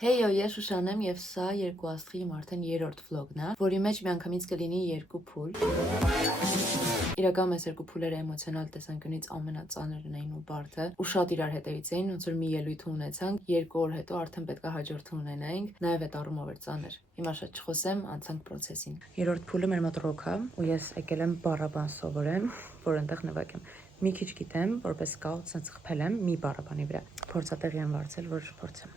Heyo, ես Շուշանն եմ եւ սա երկու աստղի իմ արդեն երրորդ վլոգն է, որի մեջ միանգամից կլինի երկու փուլ։ Իրականում այս երկու փուլերը էմոցիոնալ տեսանկյունից ամենածանրն էին ու բարդը, ու շատ իրար հետևից էին, ոնց որ մի ելույթ ունեցանք, 2 օր հետո արդեն պետք է հաջորդը ունենայինք, նաեւ այդ առումով էր ծանր։ Հիմա շատ չխոսեմ, անցանք process-ին։ Երրորդ փուլը մեր մոտ ռոք է, ու ես եկել եմ բառաբան սովորեմ, որ այնտեղ նվագեմ։ Մի քիչ գիտեմ, որպես սկաուտ ցած խփել եմ մի բառաբանի վրա։ Փորձատեղի եմ վարձել, որ փորձեմ։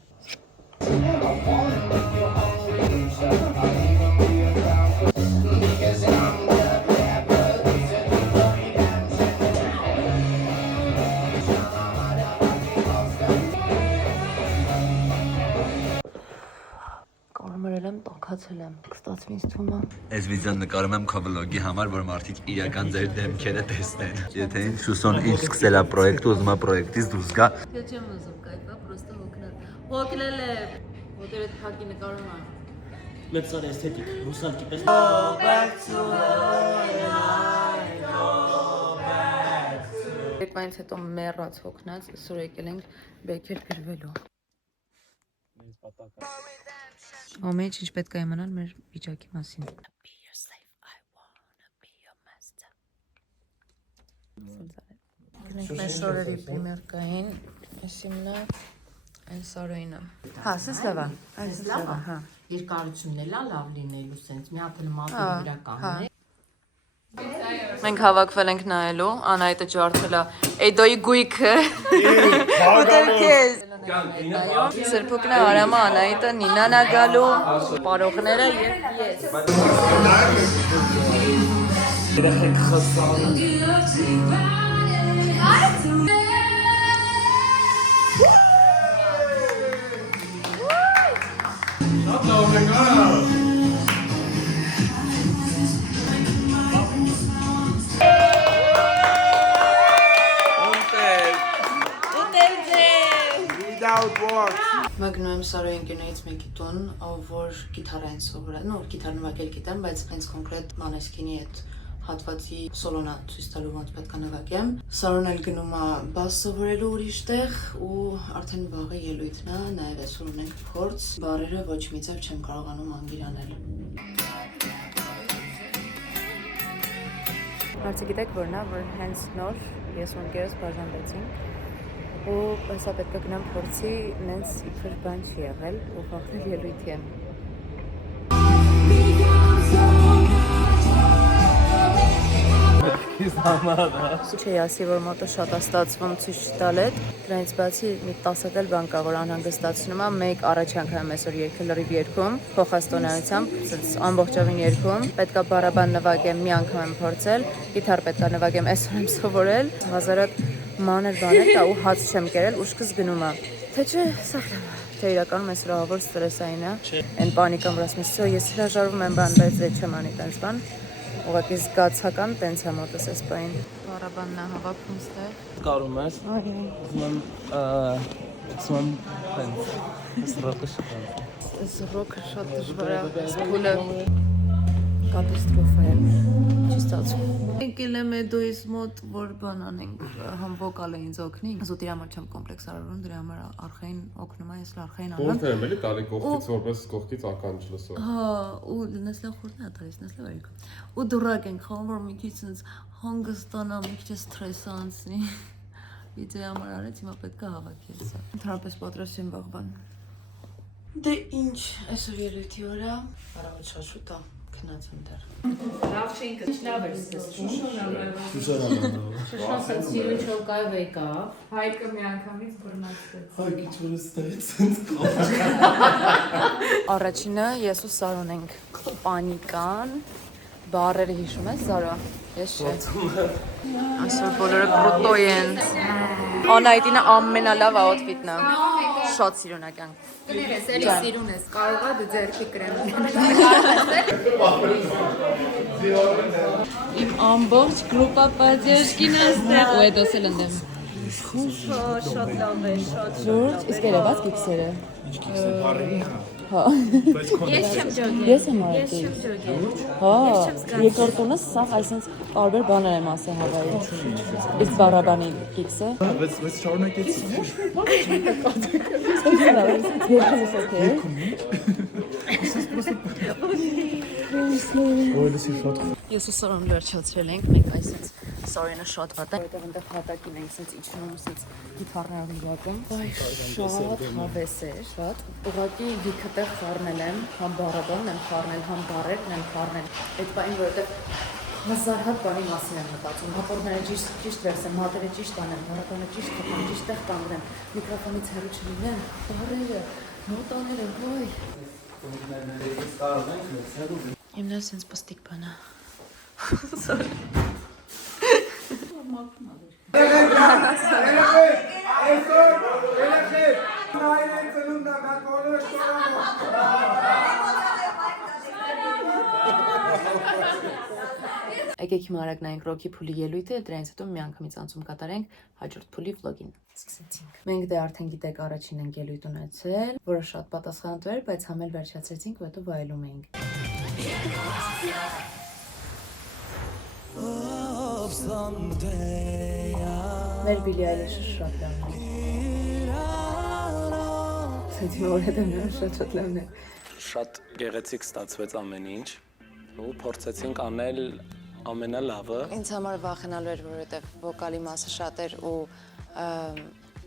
Կարմրել եմ, տաքացել եմ, կստացվի ինձ թվում է։ Այս վիդեոն նկարում եմ քո վլոգի համար, որ մարդիկ իրական ձեր դեմքերը տեսնեն։ Եթե Շուսոն ինչ սկսել է պրոյեկտը, ուզում է պրոյեկտից դուրս գա։ Ես չեմ ուզում կայֆա, պրոստը հոգնել է, որտեղ այդ փակի նկարում է։ Մեծ սար էսթետիկ, ռուսալկի պես։ Երկվայից հետո մեռած հոգնած, այսօր եկել ենք բեկեր գրվելու։ Ամեն ինչ պետք է իմանալ մեր վիճակի մասին։ Գնանք մեր շորերի պրիմերկային, այս իմնա, այն Սարոյինը։ Հա, սես լավա, այս լավա, հա։ Երկարությունն էլ լավ լինելու սենց, մի հատ մատի վրա կանգնի։ Մենք հավաքվել ենք նայելու, Անահիտը ջարդել է Էդոյի գույքը։ Ուտել քեզ։ Սրփուկն է, Արամը, Անահիտը, Նինան է գալու, պարողները եւ ես։ Երեխեք խսան։ Մագնում եմ Սարոյի ընկերներից մեկի տուն, որ գիտար են սովորել, գիտար նվագել գիտեմ, բայց հենց կոնկրետ Մանեսկինի այդ հատվածի սոլոնա ցույց տալու ոնց պետք է նվագեմ։ Սարոն էլ գնում է բաս սովորելու ուրիշ տեղ ու արդեն վաղը ելույթն է, նաև այսօր ունենք փորձ, բառերը ոչ մի ձև չեմ կարողանում անգիրանել։ Հարցը գիտեք որն է, որ հենց նոր ես ու ընկերս բաժանվեցինք ու հեսա պետք է գնամ փորձի, նենց իբր բան չի եղել ու վաղը ելույթի եմ։ Չի ասի, որ մոտը շատ է ստացվում ցույց տալ այդ, դրանից բացի մի 10 էլ բան կա, որ անհանգստացնում է, մեկ առաջ անգամ եմ այսօր երգել լրիվ երգում, փոխաստոնայությամբ, ամբողջովին երգում, պետքա բառաբան նվագեմ, մի անգամ եմ փորձել, գիտար պետքա նվագեմ, այսօր եմ սովորել, հազարատ մանր բաներ կա ու հաց չեմ կերել, ուշքս գնում է, թե չէ, սաղ լավ է, թե իրականում այս հրավավոր ստրեսային է, այն պանիկան, որ ասում ես, ես հրաժարվում եմ բան, բայց այդ չեմ անի տենց բան, ուղղակի զգացական տենց է մոտս այս բային։ Բառաբանն է հավաքում ստեղ։ Կարում ես։ Ուզում եմ տենց, ես ռոկը շպան։ Այս ռոկը շատ դժվար է, այս փուլը կատաստրոֆա է, չի ստացվում։ Եկել եմ Էդոյիս մոտ, որ բան անենք, վոկալը ինձ օգնի, զուտ իր համար չեմ կոմպլեքս արարում, դրա համար արխային օգնում է, ես արխային անեմ։ Ոնց եմ էլի տալի կողքից, որպես կողքից ականջ լսող։ Հա, ու նեսլա խորտն է տալիս, նեսլա վերիկը։ Ու դուրակ ենք խաղում, որ մի քիչ sense հանգստանա, մի քիչ սթրես անցնի։ Վիդեոյի համար արեց, հիմա պետք է հավաքել սա։ Ընդհանրապես պատրաստ եմ վաղվան։ Դե ինչ, այսօր ելույթի օր է, առավոտ շատ շուտ է, քնած եմ դեռ։ Լավ չենք, ինչ լավ էր սկսվում։ Շուշան Սիրուն չոկայվ եկավ, Հայկը մի անգամից բռնացրեց։ Հայկի չորս տայեց սենց կող։ Առաջինը ես ու Սարոն ենք, պանիկան, բառերը հիշում ես Սարո, ես չէ։ Այսօր բոլորը կրուտոյ են։ Անահիտինը ամենալավ աուտֆիթն է, շատ սիրունական։ Կներես, էլի սիրուն ես, կարող է դու ձերքի կրեմ։ Իմ ամբողջ գրուպա պատյաշկին է ստեղ, ու էդոս էլ ընդեմ։ Շատ լավ է, շատ Ջուրջ, իսկ երևաց գիքսերը։ Ես չեմ ջոգել։ Ես եմ արել։ Ես չեմ ջոգել։ Հա, երկրորդ տունը սա այսինքն տարբեր բաներ եմ ասել Հավայի։ Իսկ Բարաբանի գիքսը։ Բայց շարունակեցի։ Ես ու Սորոն վերջացրել ենք, մենք այսպես Սորենը շատ վատ է, որտեղ այնտեղ հատակին ենք սենց իջնում ու սենց գիտարներով լիակում։ Այ շատ հավես է, շատ։ Ուղղակի գիքը տեղ խառնել եմ, համ Բարաբանն եմ խառնել, համ բարերն եմ խառնել։ Այդ բանը որովհետև հազար հատ բանի մասին եմ մտածում, հապորները ճիշտ վերսեմ, մատերը ճիշտ անեմ, Բարաբանը ճիշտ կապան, ճիշտ տեղ կանգնեմ, միկրոֆոնից հեռու չլինեմ, բարերը, նոտաները, ոյ։ Իմն էլ սենց պստիկ բան է։ Եկեք հիմա արագ նայենք ռոքի փուլի ելույթը, դրանից հետո մի անգամից անցում կատարենք հաջորդ փուլի վլոգին։ Սկսեցինք։ Մենք դե արդեն գիտեք առաջին ենք ելույթ ունեցել, որը շատ պատասխանատու էր, բայց համ էլ վերջացրեցինք, ու հետո վայելում էինք։ Մեր Բիլի Այլիշը շատ լավն է։ Սենտիմը որ հետո շատ լավն է։ Շատ գեղեցիկ ստացվեց ամեն ինչ ու փորձեցինք անել ամենալավը։ Ինձ համար վախենալու էր, որովհետև վոկալի մասը շատ էր ու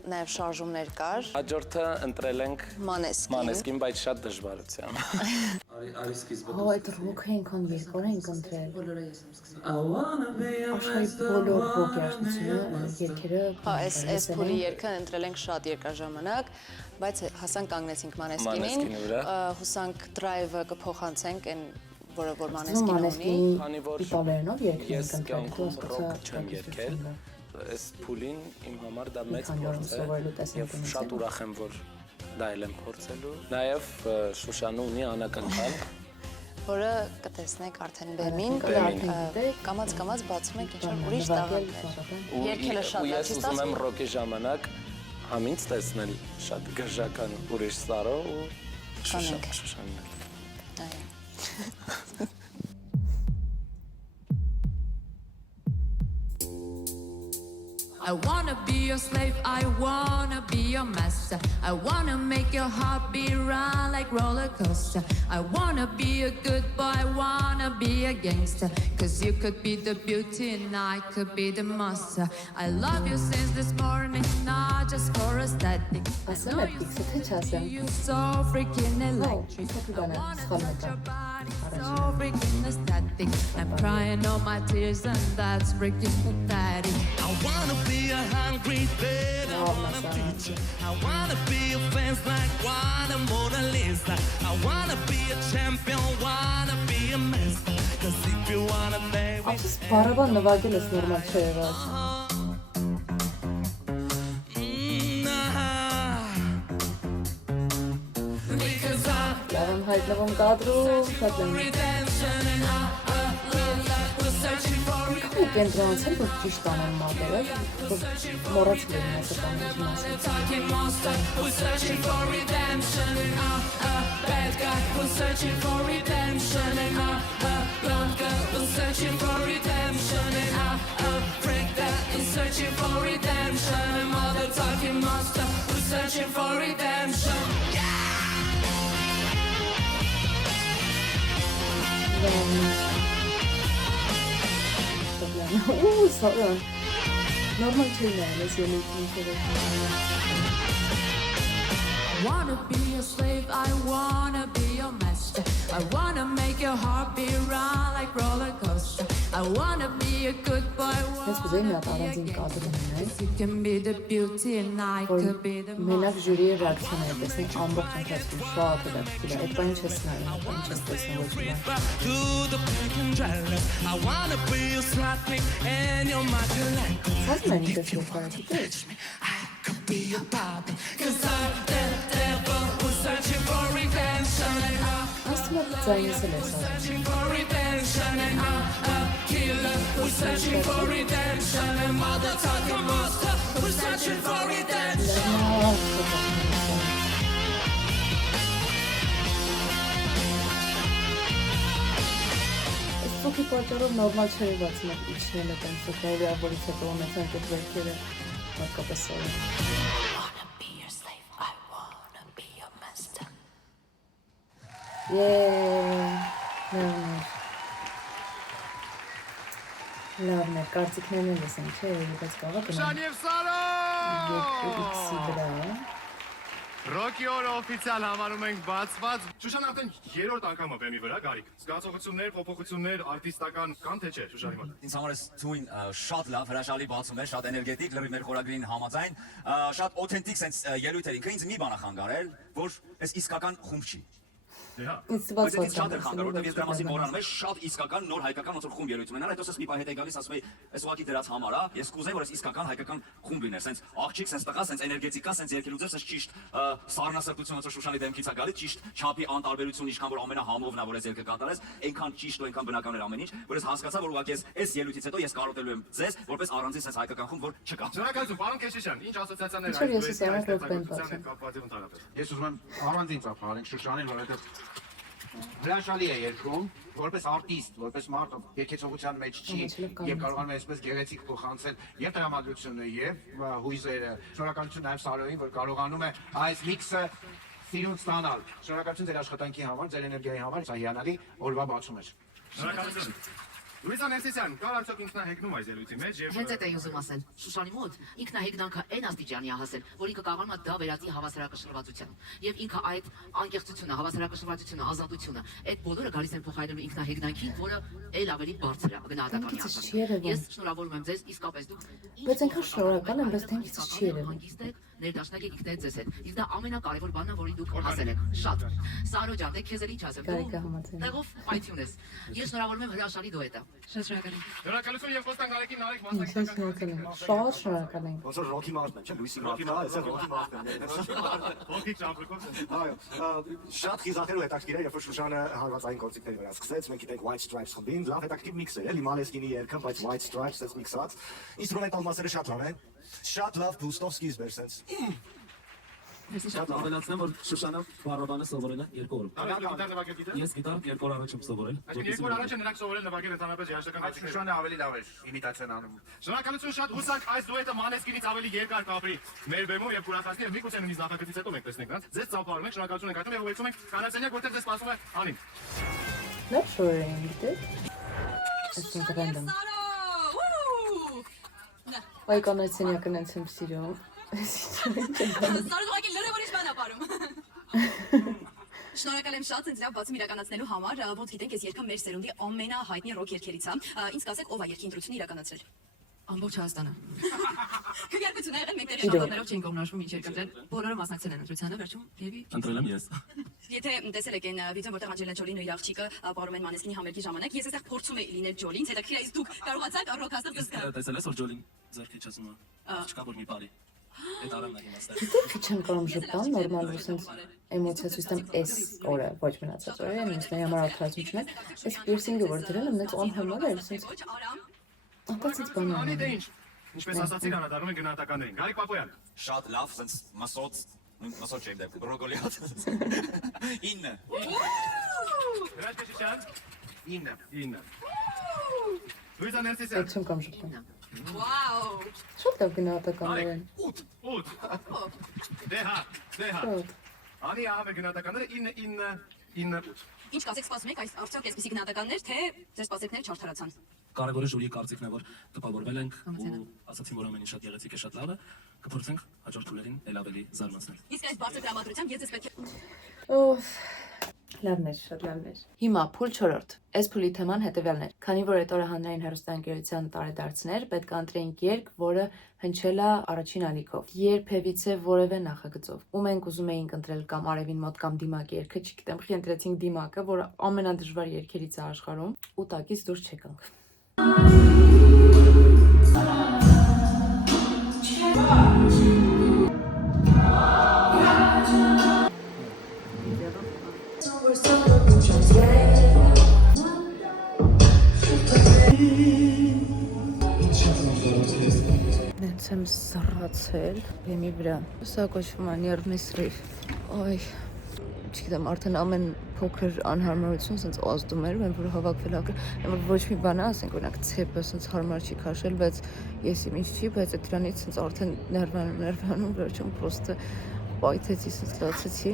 նաև շարժումներ կար։ Հաջորդը ընտրել ենք Մանեսկին, բայց շատ դժվարությամբ։ Արի սկիզբը։ Հո այդ ռոքը այնքան երկար ենք ընտրել։ Բոլորը ես եմ սկսել։ Աշխարհի բոլոր ռոք երգերը։ Հա, այս փուլի երգը ընտրել ենք շատ երկար ժամանակ, բայց հասանք կանգնեցինք Մանեսկինին, հուսանք դրայվը կփոխանցենք այն որը որ Մանեսկին ունի։ Քանի որ Իտալերենով երգեր ես ենք կյանքում ընտրել, ռոք չեմ երգել, այս փուլին իմ համար դա մեծ փորձ է եւ շատ ուրախ եմ, որ դա էլ եմ փորձելու։ Նաեւ Շուշանը ունի անակնկալ, որը կտեսնեք արդեն բեմին, կամաց բացում ենք ինչ-որ ուրիշ տաղանդներ։ Երգելը շատ լավ չի ես ուզում եմ ռոքի ժամանակ համինց տեսնել շատ գժական ուրիշ սարով ու Շուշանն։ I wanna be your slave, I wanna be your master. I wanna make your heart beat run like roller coaster. I wanna be a good boy, I wanna be a gangster. Cause you could be the beauty and I could be the monster. I love you since this morning, not just for a static. I know you're so freaking electric. I wanna touch your body, so freaking ecstatic. I'm crying all my tears and that's freaking pathetic. I wanna be a hungry bird, I wanna feature. I wanna be a fence like wanna Mona Lisa. I wanna be a champion, wanna be a master. Cause if you wanna play with Ախս բարաբան նվագել ես նորմալ չէ եղած։ Լավ եմ հայտնվում կադրում, շատ եմ։ Կենտրոնացել, որ ճիշտ անեմ մատերը, որ մոռացել եմ այս բաների մասին։ Սորոն, նորմալ չէ նայել ես ելույթին ինչով է։ I wanna be a slave, I wanna be your master. I wanna make your heart beat run like roller coaster. I wanna be a good boy, Ես կուզեի մի հատ առանձին կադր ունենալ, you can be the beauty and I որ could be the մենակ ժյուրիի ռեակցիաները տեսնենք ամբողջ ընթացքում շատ հետաքրքիր է։ Այդ բանը չես նայում, այդ բանը չես տեսնում ոչ մի բան։ to the pink and jealous. I wanna be a slutnik and you're my delight. Հասնում են ինչ-որ շուխարը, I could be a Barbie, cause I'm the devil who's searching for redemption. Կարծում եմ ձայնից էլ է սա։ Սոքի պատճառով նորմալ չէր բացում այդ իջնելը տենց սոքայելի ավորից հետո ունեցանք այդ վերքերը հատկապես սարը։ Լավն է, կարծիքներն են լսեն, չէ, բայց կաղա գնան։ Շան և Սարո! 2x-ի վրա։ Ռոքի օրը օֆիցիալ համարում ենք բացված։ Շուշան արդեն երրորդ անգամը բեմի վրա, Գարիկ։ Զգացողություններ, փոփոխություններ, արտիստական կան թե չէ, Շուշանի մոտ։ Ինձ համար էս թույն շատ լավ հրաշալի բացում է, շատ էներգետիկ, լրիվ մեր խորագրին համաձայն, շատ օթենտիկ sense ելույթ էր ինքը ինձ մի բան է խանգարել, որ այս իսկական խումբ չի։ Ինձ Բայց թվաց ինձ շատ էր խանգարում, որտեղ ես դրա մասին մոռանում եմ, շատ իսկական նոր հայկական ոնց որ խումբ ելույթ ունենալ, հետո ես մի պահ հետ է գալիս, ասում եի, այս ուղղակի դրած համար է, ես կուզեի, որ այս իսկական հայկական խումբ լիներ, sense աղջիկ, sense տղա, sense էներգետիկա, sense երկելու ձև, sense ճիշտ սառնասրտություն ոնց որ Շուշանի դեմքից է գալիս, ճիշտ չափի անտարբերություն, ինչքան որ ամենահամովն է, որ այս երկը կատարես, այնքան ճիշտ ու այնքան բնական էր ամեն ինչ, որ ես հասկացա, որ ուղղակի այս ելույթից հետո ես կարոտելու եմ ձեզ, որպես առանձին sense հայկական խումբ, որ չկա։ Շնորհակալություն, պարոն Քեշիշյան, ինչ ասոցիացիաներ Չէ, ես ասեմ, որ բեմ բացեմ։ կապված են ընդհանրապես։ Ես ուզում եմ առանձին ծափահարենք Շուշանին, որովհետև հրաշալի է երգում, որպես արտիստ, որպես մարդ, երգեցողության մեջ չի եւ կարողանում է այսպես գեղեցիկ փոխանցել եւ տրամադրությունը եւ հույզերը։ Շնորհակալություն նաեւ Սարոյին, որ կարողանում է այս միքսը սիրուն ստանալ։ Շնորհակալություն ձեր աշխատանքի համար, ձեր էներգիայի համար, սա հիանալի օրվա բացում էր։ Շնորհակալություն։ Լուիզա Ներսիսյան, կար արդյոք ինքնահեգնում այս ելույթի մեջ եւ Հենց այդ էի ուզում ասել։ Շուշանի մոտ ինքնահեգնանքը այն աստիճանի է հասել, որ ինքը կարողանում է դա վերածի հավասարակշռվածության։ Եվ ինքը այդ անկեղծությունը, հավասարակշռվածությունը, ազատությունը, այդ բոլորը գալիս են փոխարինելու ինքնահեգնանքին, որը այլ ավելի բարձր է գնահատականի հասակում։ Ես շնորհավորում եմ ձեզ, իսկապես դուք Բայց այնքան շնորհակալ եմ, բայց թենքից չի երևում։ Ներդաշնակ եք ինքներդ ձեզ հետ։ Իսկ դա ամենակարևոր բանն է, որին դուք հասել եք։ Շատ։ Սարո ջան, դե քեզ էլ ինչ ասեմ։ Գարիկը համաձայն է։ Տեղով պայթյուն ես։ Ես շնորհավորում եմ հրաշալի դուետ է։ Շատ շնորհակալ եմ։ Շնորհակալություն եւ Կոստան Գարիկին Նարեկ Շատ մասնակցական շնորհակալ եմ։ Շատ շնորհակալ եմ։ Ոնց որ ռոքի մարդն է, չէ՞, Լուիսի մարդն է, այսօր ռոքի մարդն է։ Ռոքի ճամփրկով։ Այո, շատ խիզախեր ու հետաքրքիր է, երբ որ Շուշանը հարվածային գործիքների վրա սկսեց, մենք գիտենք White Stripes խմբին, լավ հետաքրքիր միքս էր, էլի Մալեսկինի երգը, բայց White Stripes էս միքսած։ Ինստրումենտալ մասերը շատ լավ են։ Շատ լավ բուստով սկիզբ էր sense։ Շատ ավելացնեմ, որ Շուշանը բառաբանը սովորել է 2 օր։ Գիտար նվագել գիտար։ Ես գիտար 2 օր առաջ եմ սովորել։ Այսինքն 2 օր առաջ նրանք սովորել նվագել ընդհանրապես երաժշտական Այդ Շուշանը ավելի լավ էր իմիտացիան անում։ Շնորհակալություն շատ հուսանք այս դուետը Մանեսկինից ավելի երկար կապրի մեր բեմում եւ կուրացածի եւ միգուցե նույնիսկ նախագծից հետո մենք տեսնենք նրանց։ Ձեզ ծափարում ենք, շնորհակալություն ենք այդում եւ ուղեկցում ենք կանացենյակ, որտեղ ձեզ սպասում է Անին։ Լավ շոու է գիտեք։ Այսինքն ռանդոմ։ Այ կանացենյակը նենց եմ սիրում։ Սարուղակի լրիվ բան ապարում։ Շնորհակալ եմ շատ ինձ լավ բացում իրականացնելու համար, ոնց գիտենք, ես երգը մեր սերունդի ամենահայտնի ռոք երգերից է։ Ինձ կասեք, ով է երգի ընտրությունը իրականացրել։ Ամբողջ Հայաստանը։ Քվեարկություն ա եղել, մենք դեռ շատերով չենք գոմնաշվում ինչ երկրել։ Բոլորը մասնակցել են ընտրությանը, վերջում Եվի։ Ընտրել եմ ես։ Եթե տեսել եք այն վիդեոն, որտեղ Անջելինա Ջոլին ու իր աղջիկը ապարում են Մանեսկինի համերգի ժամանակ, ես այստեղ փորձում էի լինել Ջոլին, հետաքրքիր է, իսկ դուք կարողացաք ռոքաստղ դսկալ։ Տեսել ես որ Ջոլին ձեռքի չասում է։ Չկա որ մի բարի։ Այդ արամն է իմաստը։ Գիտեք չեմ կարող ժպտալ նորմալ ուսենց էմոցիա ցույց տամ այս օրը, ոչ մնացած օրը, ինձ մեր համար արդարացում չունեմ։ Այս պիրսինգը որ դրել եմ, նենց անհամար էր, ասենց ատացից բան Անի է։ դե ինչ։ Ինչպես ասացին, անդառնում են գնահատականներին։ Գարիկ Պապոյան։ Շատ լավ, sense մասոց, մասոց չէ դեպքում, բրոկոլիատ։ 9։ Հրաշք Քեշիշյան։ 9։ Լուիզա Ներսիսյան։ Այդ չեմ կամ ժպտում։ Վաու։ Շատ լավ գնահատականներ են։ 8։ Դե հա։ Շատ։ Անի ահա գնահատականները 9. Ինչ կասեք, սպասում եք, այս արդյոք այսպիսի գնահատականներ, թե ձեր սպասելիքները չարդարացան։ Կարևորը ժյուրիի կարծիքն է, որ տպավորվել ենք ու ասացին, որ ամեն ինչ շատ գեղեցիկ է, շատ լավ է, կփորձենք հաջորդ փուլերին էլ ավելի զարմացնել։ Իսկ այս բարձր դրամատրությամբ ես պետք է Օֆ։ Լավն էր, շատ լավն էր։ Հիմա փուլ 4։ Այս փուլի թեման հետևյալն էր։ Քանի որ այդ օրը հանրային հեռուստաընկերության տարեդարձներ, պետք է ընտրեինք երգ, որը հնչել է առաջին ալիքով։ Երբևիցե որևէ նախագծով։ Ու մենք ուզում էինք ընտրել կամ Արևին մոտ կամ Դիմակ երգը, չգիտեմ, խնդրեցինք Դիմակը, որը ամենադժվար երգերից է աշխարհում, ու տակից դուրս չեկանք։ Նենց եմ զռացել բեմի վրա։ Սա կոչվում է ներվնիսրիվ։ Այ, չգիտեմ, արդեն ամեն փոքր անհարմարություն սենց ազդում էր, որ հավաքվել ակր, որ ոչ մի բան ասենք, օրինակ ցեպը սենց հարմար չի քաշել, բայց ես իմ ինչ չի, բայց դրանից սենց արդեն ներվանում, վերջում պրոստը պայթեցի, սենց լացեցի։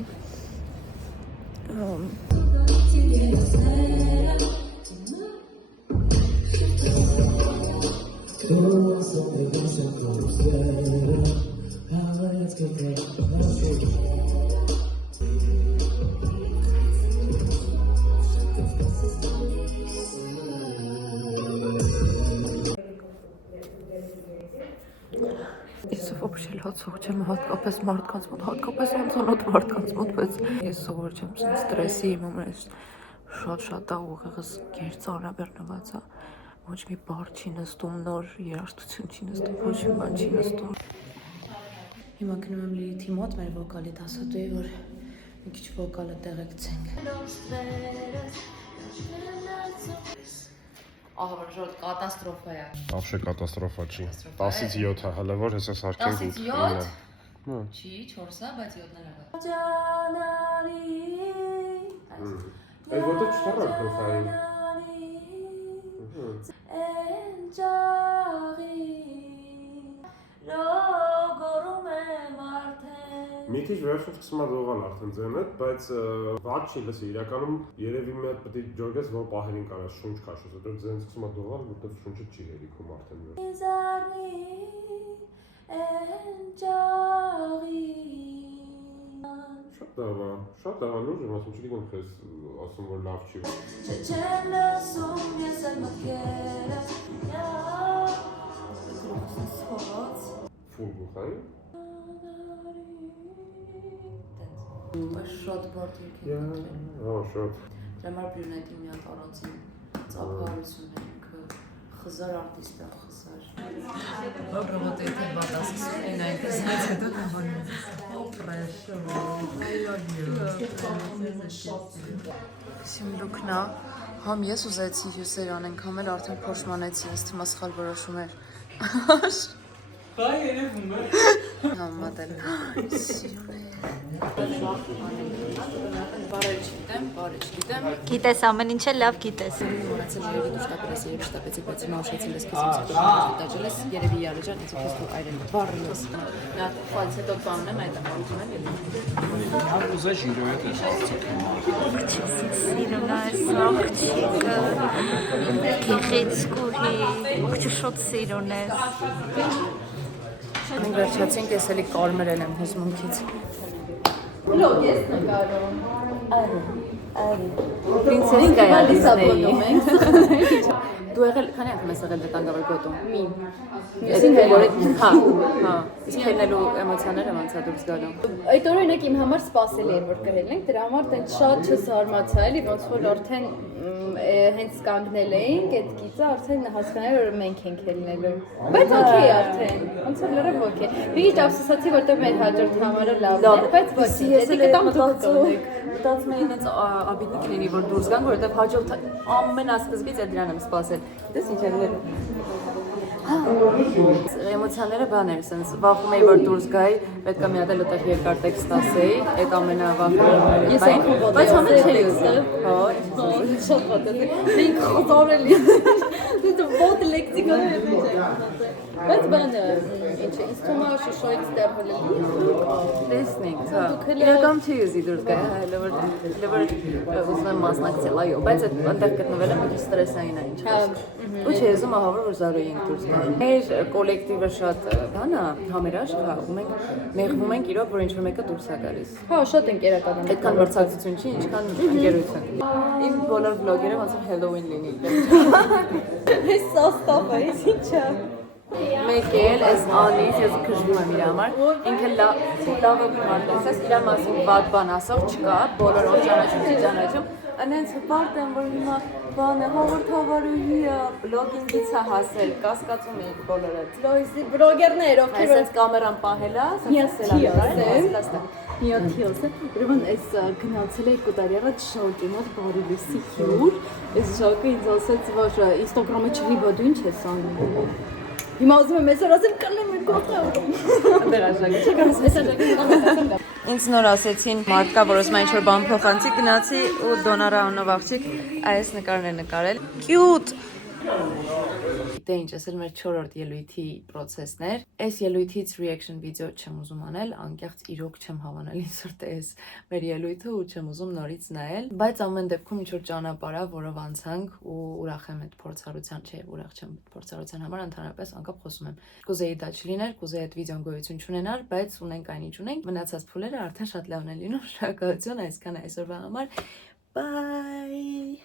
Ես ոբշե լացող չեմ հատկապես մարդկանց մոտ, հատկապես անծանոթ մարդկանց մոտ, բայց ես սովոր չեմ սենց ստրեսի իմում ես շատ ուղեղս գերծանա բեռնված է, ոչ մի բառ չի նստում, նոր երաժշտություն չի նստում, ոչ մի բան չի նստում։ Հիմա գնում եմ Լիլիթի մոտ, մեր վոկալի դասատուի, որ մի քիչ վոկալը տեղեկցենք։ Ահա որ շատ կատաստրոֆա է։ Вообще կատաստրոֆա չի։ 10-ից 7-ը հələ որ հեսա սարքենք 10-ից 7? Չի, 4-ը, բայց 7-ն էլ է։ Այդ որտեղ չտարակ գլխային։ Մի քիչ վերջում սկսում է դողալ արդեն ձենը, բայց վատ չի լսի, իրականում երևի մի հատ պետք է ջորգես, որ պահերին կարաս շունչ քաշես, հետո ձեն սկսում է դողալ, որտեղ շունչը չի հերիքում արդեն։ Շատ լավ, լուրջ եմ ասում, չգիտեմ քեզ ասում, որ լավ չի։ Ֆուլ գլխային։ Շատ բարդ եք է։ Շատ։ Դրամար բրյունետի մի հատ առանցին ծափարություն է ինքը, խզար արտիստ է, խզար։ Պրոմոտը եթե բատ ասում են այնպես այս հետո նահանում։ Սիմլուկնա, համ ես ուզեցի հյուսեր անենք, համ էլ արդեն փոշմանեցի, ինձ թվում է սխալ որոշում էր։ Բայ երևում է։ Համատել։ Սիրուն է։ Բարել չգիտեմ։ Գիտես ամեն ինչ է լավ գիտես։ Մորացել երևի դու շտապել ես, բայց հիմա ուշացել ես քեզ դաջել ես, երևի յարեջան, ինձ քեզ դու այրեն բարել ես։ Նա ֆալս հետո բանն եմ այդ ամառում եմ ելի։ Ուզա ժիրոյը դες Սիրուն այս աղջիկը, գեղեցկուհի, ողջը շատ սիրուն ես։ Մենք վերջացինք, ես էլի կարմրել եմ հուզմունքից։ Լոկ ես նկարում։ Պրինցեսկա է Դիսնեյի։ Դու եղել, քանի անգամ ես եղել վտանգավոր գոտում։ Մի։ Հա։ Իսկ հենելու էմոցիաները ոնց է դուրս գալու։ Այդ օրինակ իմ համար սպասելի էր որ կրել ենք, դրա համար տենց շատ չզարմացա էլի, ոնց որ արդեն հենց կանգնել էինք, այդ գիծը արդեն հասկանալ որ մենք ենք ելնելու։ Բայց օքեյ արդեն, ոնց որ լրիվ օքեյ։ Մի քիչ ափսոսացի, որտեղ մեր հաջորդ համարը լավն էր, բայց ոչ, եթե կտամ դուք կողնեք։ Մտածում էի ինձ աբիդիկ լինի, որ դուրս գանք, որովհետև հաջորդ ամենասկզբից է դրան եմ սպասել։ Գիտես ինչ է եղել։ Էմոցիաները բան էր, սենց վախում էի, որ դուրս գայի, պետք է մի հատ էլ այդտեղ երկար տեքստ ասեի, այդ ամենավախումները բան, բայց համը չէի ուզել։ Հա, շատ ոտել։ Մենք խոզորել ենք։ Դու ոտ լեքսիկա է։ Բայց բանը, ինչ է, ինձ թվում է Շուշոյից դեռ հոլելի։ Տեսնենք, հա։ Իրական չի ուզի դուրս գայ, հələ որ ուզում եմ մասնակցել, այո, բայց այնտեղ գտնվելը մի քիչ ստրեսային է, ինչ ասեմ։ Ու չի ուզում ահավոր որ զարոյի ենք դուրս գալ։ Մեր կոլեկտիվը շատ բան է, համերաշխ է, ու մենք մեղվում ենք իրոք, որ ինչ-որ մեկը դուրս է գալիս։ Հա, շատ ընկերական է։ Այդքան մրցակցություն չի, ինչքան ընկերություն։ Իմ բոլոր վլոգերը ոնց որ Halloween լինի։ Այս սաստավ է, ինչ է։ Մեկ էլ այս անից ես քժվում եմ իր համար։ Ինքը լավը մարդես է, իր մասին վատ բան ասող չկա, բոլոր օր ճանաչում չի ճանաչում։ Անենց հպարտ եմ, որ հիմա բանը հաղորդավարուհի է, բլոգինգից է հասել, կասկածում էիք բոլորը։ Բլոգերներ, ովքեր այս կամերան պահել է, Միաթիոս է, ուրեմն այս գնացել է 2 տարի առաջ շոկի մոտ բարիլիսի հյուր, այս շոկը ինձ ասեց, որ Instagram-ը չլի, բա դու ինչ ես անում։ Հիմա ուզում եմ այսօր ասեմ կլեմ են կողտա։ Դեր աշակը, Ինձ նոր ասեցին մարդկա, որ ոսմա ինչ-որ բան փոխանցի, գնացի ու դոնարա անով աղջիկ այս նկարն է նկարել։ Cute! Դե ինչ, ասել մեր 4-րդ ելույթի պրոցեսներ։ Այս ելույթից reaction video չեմ ուզում անել, անկեղծ իրոք չեմ հավանել ինձ որ տե այս մեր ելույթը ու չեմ ուզում նորից նայել, բայց ամեն դեպքում ինչ-որ ճանապարհ է, որով անցանք ու ուրախ եմ այդ փորձառության, չէ, ուրախ չեմ փորձառության համար, ընդհանրապես անկապ խոսում եմ։ Կուզեի դա չլիներ, կուզեի այդ վիդեոն գոյություն չունենար, բայց ունենք այն ինչ ունենք, մնացած փուլերը արդեն շատ լավն են լինում, շնորհակալություն այսքան այսօրվա համար։ Bye.